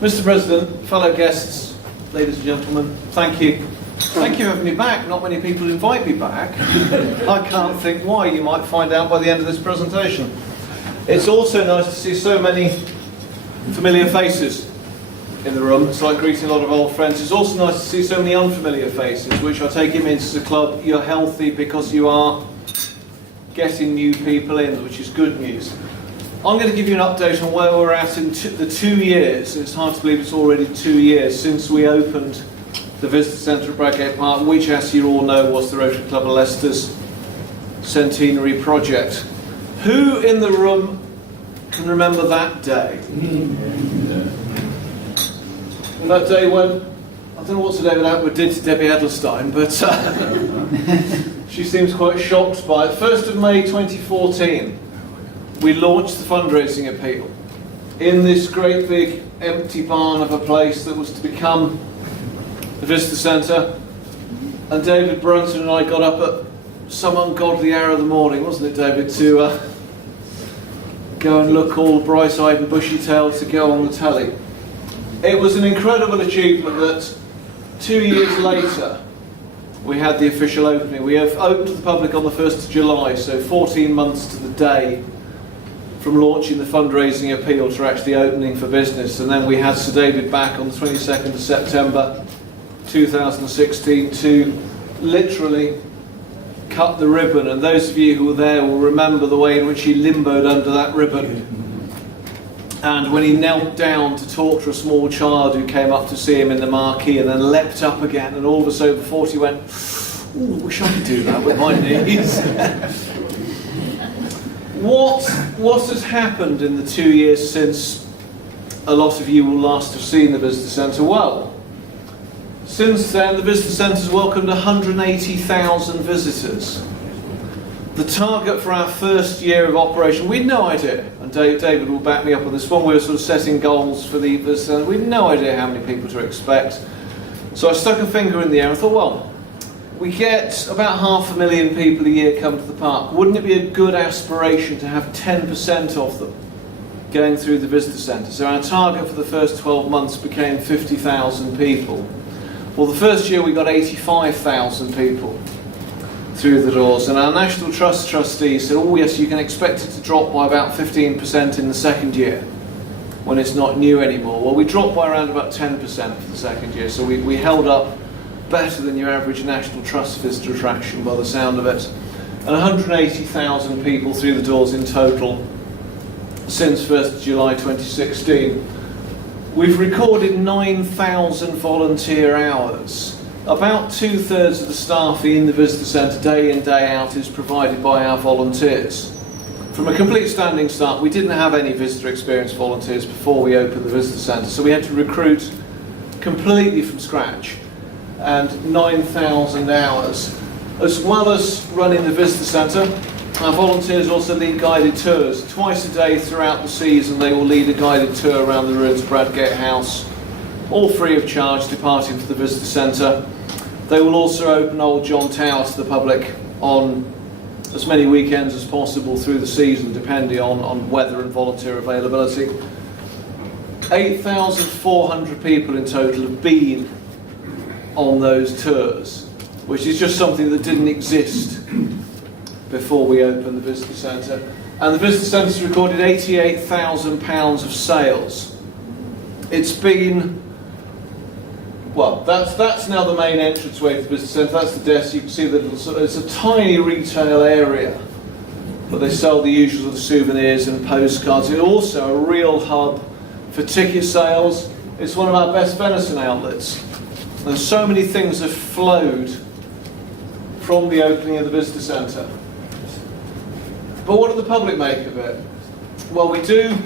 Mr. President, fellow guests, ladies and gentlemen, thank you. Thank you for having me back. Not many people invite me back. I can't think why. You might find out by the end of this presentation. It's also nice to see so many familiar faces in the room. It's like greeting a lot of old friends. It's also nice to see so many unfamiliar faces, which I take it means as a club you're healthy because you are getting new people in, which is good news. I'm going to give you an update on where we're at in the 2 years. It's hard to believe it's already 2 years since we opened the Visitor Centre at Bradgate Park, which, as you all know, was the Rotary Club of Leicester's centenary project. Who in the room can remember that day? That day when, I don't know what Sir David Atwood did to Debbie Edelstein, but she seems quite shocked by it. 1st of May 2014, we launched the fundraising appeal in this great big empty barn of a place that was to become the Visitor Centre, and David Brunton and I got up at some ungodly hour of the morning, wasn't it, David, to go and look all bright-eyed and bushy-tailed to go on the telly. It was an incredible achievement that 2 years later we had the official opening. We have opened to the public on the 1st of July, so 14 months to the day from launching the fundraising appeal to actually opening for business. And then we had Sir David back on the 22nd of September 2016 to literally cut the ribbon, and those of you who were there will remember the way in which he limboed under that ribbon, and when he knelt down to talk to a small child who came up to see him in the marquee and then leapt up again, and all of us over 40 went, "Ooh, I wish I could do that with my knees." What has happened in the 2 years since a lot of you will last have seen the Visitor Centre? Well, since then, the Visitor Centre has welcomed 180,000 visitors. The target for our first year of operation, we had no idea, and David will back me up on this one, we were sort of setting goals for the Visitor Centre, we had no idea how many people to expect. So I stuck a finger in the air and thought, well, we get about 500,000 people a year come to the park. Wouldn't it be a good aspiration to have 10% of them going through the Visitor Centre? So our target for the first 12 months became 50,000 people. Well, the first year we got 85,000 people through the doors, and our National Trust trustees said, oh yes, you can expect it to drop by about 15% in the second year when it's not new anymore. Well, we dropped by around about 10% for the second year, so we held up better than your average National Trust visitor attraction by the sound of it. And 180,000 people through the doors in total since 1st of July 2016. We've recorded 9,000 volunteer hours. About 2/3 of the staff in the Visitor Centre day in, day out is provided by our volunteers. From a complete standing start, we didn't have any visitor experience volunteers before we opened the Visitor Centre, so we had to recruit completely from scratch, and 9,000 hours. As well as running the Visitor Centre, our volunteers also lead guided tours. Twice a day throughout the season they will lead a guided tour around the ruins of Bradgate House, all free of charge, departing for the Visitor Centre. They will also open Old John Tower to the public on as many weekends as possible through the season, depending on weather and volunteer availability. 8,400 people in total have been on those tours, which is just something that didn't exist before we opened the Visitor Centre. And the Visitor Centre's recorded £88,000 of sales. It's been, well, that's now the main entranceway to the Visitor Centre. That's the desk. You can see that it's a tiny retail area, but they sell the usual sort of souvenirs and postcards. It's also a real hub for ticket sales. It's one of our best venison outlets. There's so many things have flowed from the opening of the Visitor Centre. But what do the public make of it? Well, we do,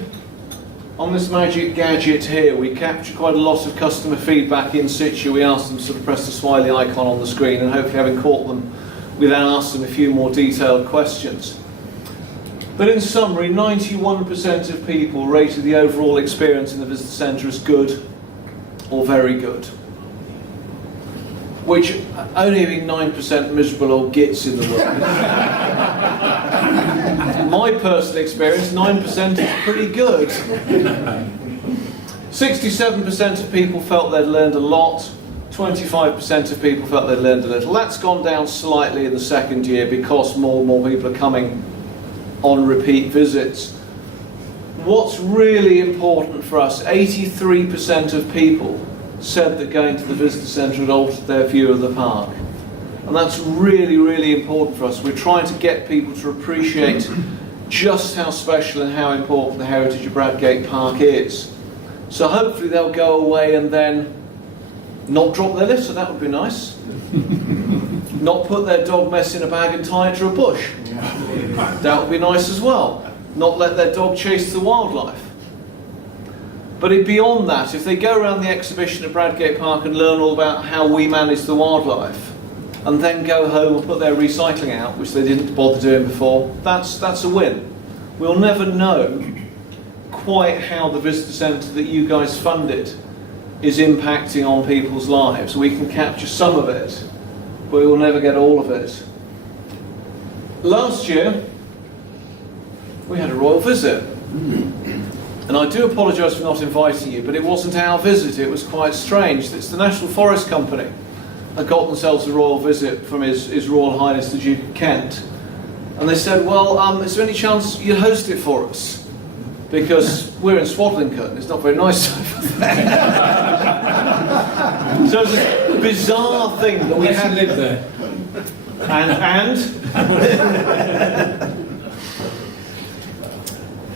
on this magic gadget here, we capture quite a lot of customer feedback in situ. We ask them to sort of press the smiley icon on the screen, and hopefully having caught them, we then ask them a few more detailed questions. But in summary, 91% of people rated the overall experience in the Visitor Centre as good or very good, which only being 9% miserable old gits in the world. My personal experience, 9% is pretty good. 67% of people felt they'd learned a lot, 25% of people felt they'd learned a little. That's gone down slightly in the second year because more and more people are coming on repeat visits. What's really important for us, 83% of people said that going to the visitor centre had altered their view of the park. And that's really, really important for us. We're trying to get people to appreciate just how special and how important the heritage of Bradgate Park is. So hopefully they'll go away and then not drop their litter, that would be nice. Not put their dog mess in a bag and tie it to a bush. That would be nice as well. Not let their dog chase the wildlife. But beyond that, if they go around the exhibition at Bradgate Park and learn all about how we manage the wildlife, and then go home and put their recycling out, which they didn't bother doing before, that's a win. We'll never know quite how the visitor centre that you guys funded is impacting on people's lives. We can capture some of it, but we will never get all of it. Last year, we had a royal visit. And I do apologise for not inviting you, but it wasn't our visit, it was quite strange. It's the National Forest Company that got themselves a royal visit from His Royal Highness the Duke of Kent. And they said, well, is there any chance you'd host it for us? Because we're in Swadlincote, it's not very nice over there. So it's a bizarre thing that we had lived there. And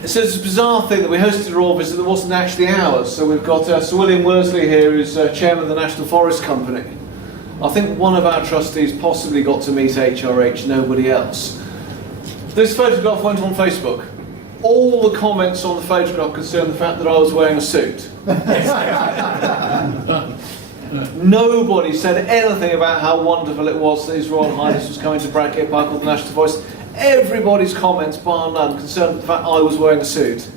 so it's a bizarre thing that we hosted a royal visit that wasn't actually ours. So we've got Sir William Worsley here, who's chairman of the National Forest Company. I think one of our trustees possibly got to meet HRH, nobody else. This photograph went on Facebook. All the comments on the photograph concerned the fact that I was wearing a suit. Nobody said anything about how wonderful it was that His Royal Highness was coming to Bradgate Park or the National Forest. Everybody's comments, bar none, concerned the fact I was wearing a suit.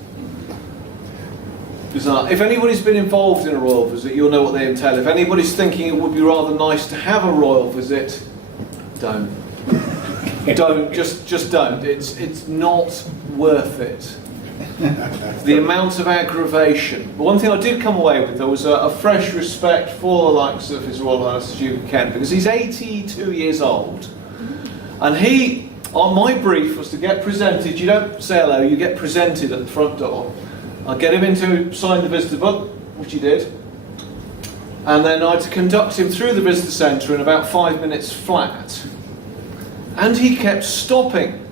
Bizarre. If anybody's been involved in a royal visit, you'll know what they entail. If anybody's thinking it would be rather nice to have a royal visit, don't. Don't, just don't. It's not worth it. The amount of aggravation. But one thing I did come away with, though, was a fresh respect for the likes of His Royal Highness the Duke of Kent, because he's 82 years old, and he, on my brief, was to get presented. You don't say hello, you get presented at the front door. I'll get him in to sign the visitor book, which he did, and then I had to conduct him through the visitor centre in about 5 minutes flat. And he kept stopping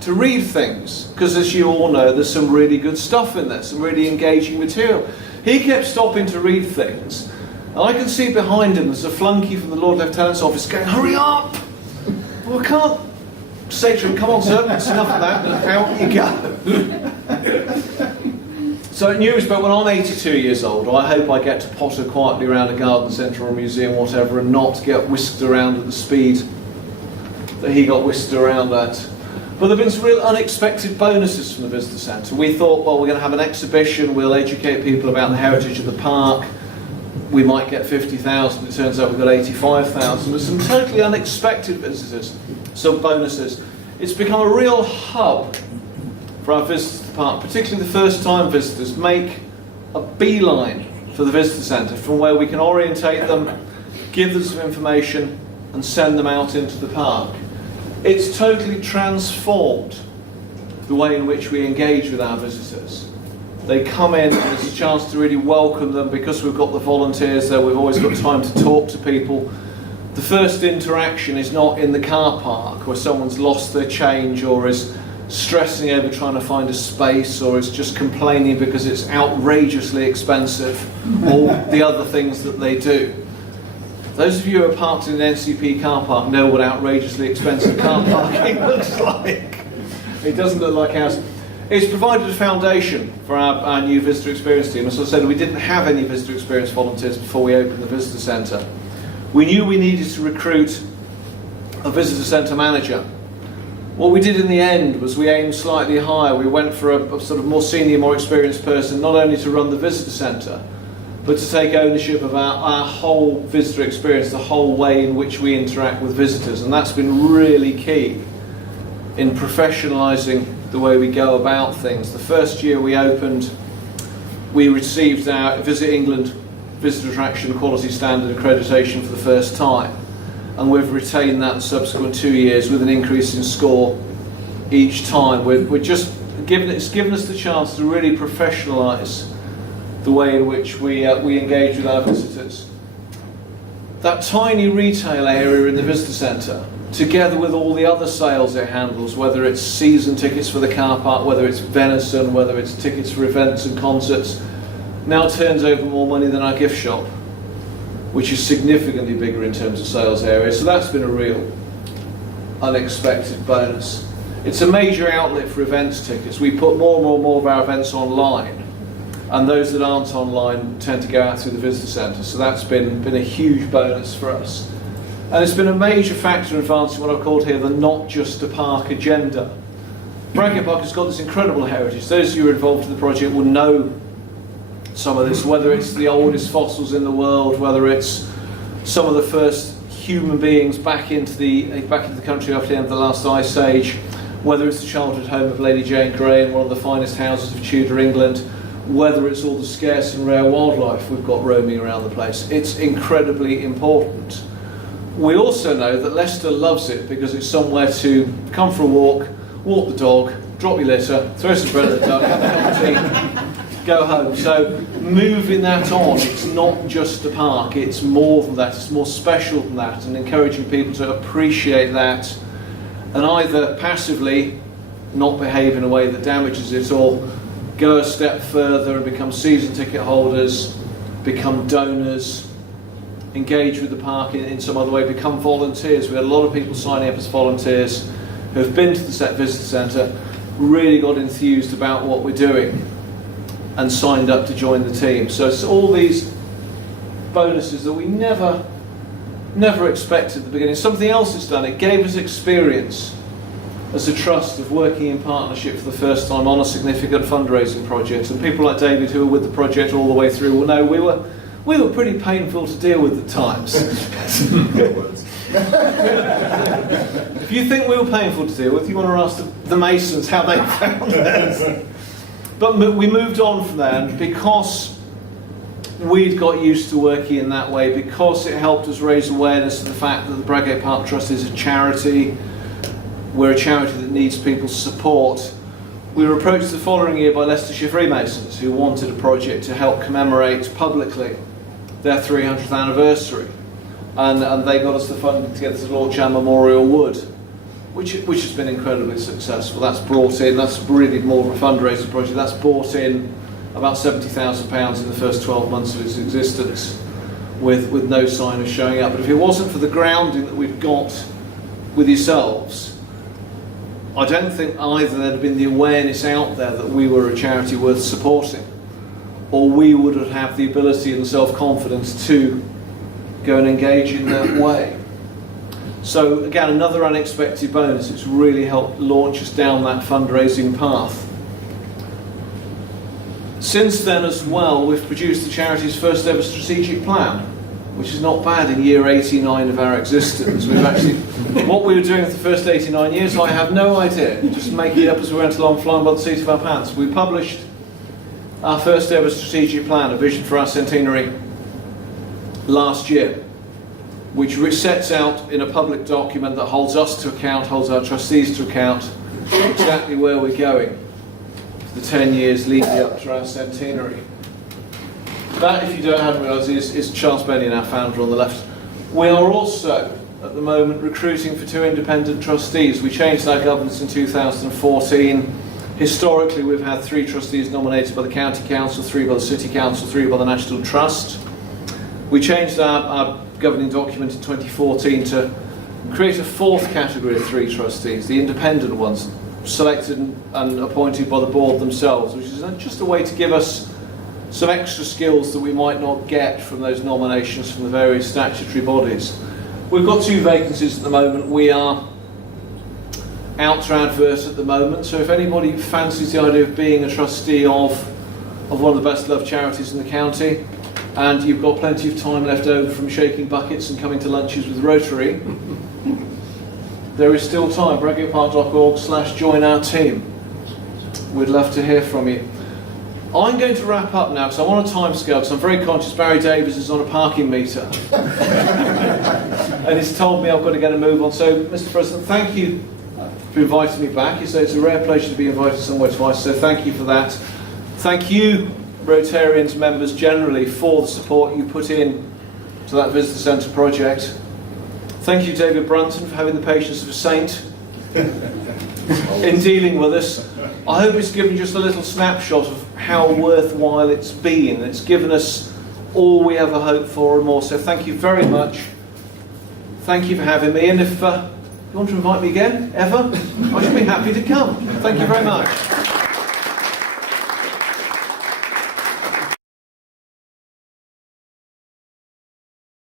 to read things, because as you all know, there's some really good stuff in there, some really engaging material. He kept stopping to read things, and I can see behind him there's a flunky from the Lord Lieutenant's office going, hurry up! Well, I can't say to him, come on sir, it's enough of that, and out you go. So in new respect, when I'm 82 years old, I hope I get to potter quietly around a garden centre or a museum, whatever, and not get whisked around at the speed that he got whisked around at. But there have been some real unexpected bonuses from the visitor centre. We thought, well, we're going to have an exhibition, we'll educate people about the heritage of the park, we might get 50,000, it turns out we've got 85,000. There's some totally unexpected visitors, some bonuses. It's become a real hub for our visitors to the park, particularly the first-time visitors. Make a beeline for the visitor centre from where we can orientate them, give them some information and send them out into the park. It's totally transformed the way in which we engage with our visitors. They come in and there's a chance to really welcome them because we've got the volunteers there, we've always got time to talk to people. The first interaction is not in the car park where someone's lost their change or is stressing over trying to find a space or is just complaining because it's outrageously expensive or the other things that they do. Those of you who are parked in an NCP car park know what outrageously expensive car parking looks like. It doesn't look like ours. It's provided a foundation for our new visitor experience team. As I said, we didn't have any visitor experience volunteers before we opened the visitor centre. We knew we needed to recruit a visitor centre manager. What we did in the end was we aimed slightly higher. We went for a sort of more senior, more experienced person, not only to run the visitor centre, but to take ownership of our whole visitor experience, the whole way in which we interact with visitors. And that's been really key in professionalising the way we go about things. The first year we opened, we received our Visit England Visitor Attraction Quality Standard accreditation for the first time, and we've retained that the subsequent 2 years with an increase in score each time. We're just it's given us the chance to really professionalise the way in which we engage with our visitors. That tiny retail area in the visitor centre, together with all the other sales it handles, whether it's season tickets for the car park, whether it's venison, whether it's tickets for events and concerts, now turns over more money than our gift shop, which is significantly bigger in terms of sales area. So that's been a real unexpected bonus. It's a major outlet for events tickets. We put more and more of our events online, and those that aren't online tend to go out through the visitor centre. So that's been a huge bonus for us. And it's been a major factor in advancing what I've called here the not just a park agenda. Bradgate Park has got this incredible heritage. Those of you who are involved in the project will know some of this, whether it's the oldest fossils in the world, whether it's some of the first human beings back into the country after the end of the last ice age, whether it's the childhood home of Lady Jane Grey and one of the finest houses of Tudor England, whether it's all the scarce and rare wildlife we've got roaming around the place. It's incredibly important. We also know that Leicester loves it because it's somewhere to come for a walk the dog, drop your litter, throw some bread at the duck, have a cup of tea, go home. So moving that on, it's not just a park, it's more than that, it's more special than that, and encouraging people to appreciate that and either passively not behave in a way that damages it, or go a step further and become season ticket holders, become donors, engage with the park in some other way, become volunteers. We had a lot of people signing up as volunteers who have been to the visitor centre, really got enthused about what we're doing and signed up to join the team. So it's all these bonuses that we never expected at the beginning. Something else it's done, it gave us experience as a trust of working in partnership for the first time on a significant fundraising project. And people like David, who were with the project all the way through, will know we were pretty painful to deal with at times. If you think we were painful to deal with, you want to ask the Masons how they found it. But we moved on from there, and because we'd got used to working in that way, because it helped us raise awareness of the fact that the Bradgate Park Trust is a charity, we're a charity that needs people's support, we were approached the following year by Leicestershire Freemasons, who wanted a project to help commemorate publicly their 300th anniversary. And they got us the funding together to launch our Memorial Wood, which has been incredibly successful. That's brought in, that's really more of a fundraising project, that's brought in about £70,000 in the first 12 months of its existence, with no sign of showing up. But if it wasn't for the grounding that we've got with yourselves, I don't think either there'd have been the awareness out there that we were a charity worth supporting, or we would have had the ability and self-confidence to go and engage in that way. So again, another unexpected bonus. It's really helped launch us down that fundraising path. Since then as well, we've produced the charity's first ever strategic plan, which is not bad in year 89 of our existence. We've actually, what we were doing for the first 89 years, I have no idea, just making it up as we went along, flying by the seat of our pants. We published our first ever strategic plan, a vision for our centenary, last year, which sets out in a public document that holds us to account, holds our trustees to account, exactly where we're going for the 10 years leading up to our centenary. That, if you haven't realised, is Charles Benyon, our founder, on the left. We are also, at the moment, recruiting for 2 independent trustees. We changed our governance in 2014. Historically, we've had 3 trustees nominated by the County Council, 3 by the City Council, 3 by the National Trust. We changed our governing document in 2014 to create a 4th category of 3 trustees, the independent ones, selected and appointed by the board themselves, which is just a way to give us some extra skills that we might not get from those nominations from the various statutory bodies. We've got 2 vacancies at the moment. We are out to advert at the moment, so if anybody fancies the idea of being a trustee of one of the best loved charities in the county, and you've got plenty of time left over from shaking buckets and coming to lunches with Rotary, there is still time. bradgatepark.org/join our team. We'd love to hear from you. I'm going to wrap up now because I'm on a time scale, because I'm very conscious Barry Davies is on a parking meter. And he's told me I've got to get a move on. So, Mr. President, thank you for inviting me back. You say it's a rare pleasure to be invited somewhere twice, so thank you for that. Thank you, Rotarians members generally, for the support you put in to that visitor centre project. Thank you, David Brunton, for having the patience of a saint in dealing with us. I hope it's given just a little snapshot of how worthwhile it's been. It's given us all we ever hoped for and more. So thank you very much. Thank you for having me. And if you want to invite me again, ever, I should be happy to come. Thank you very much.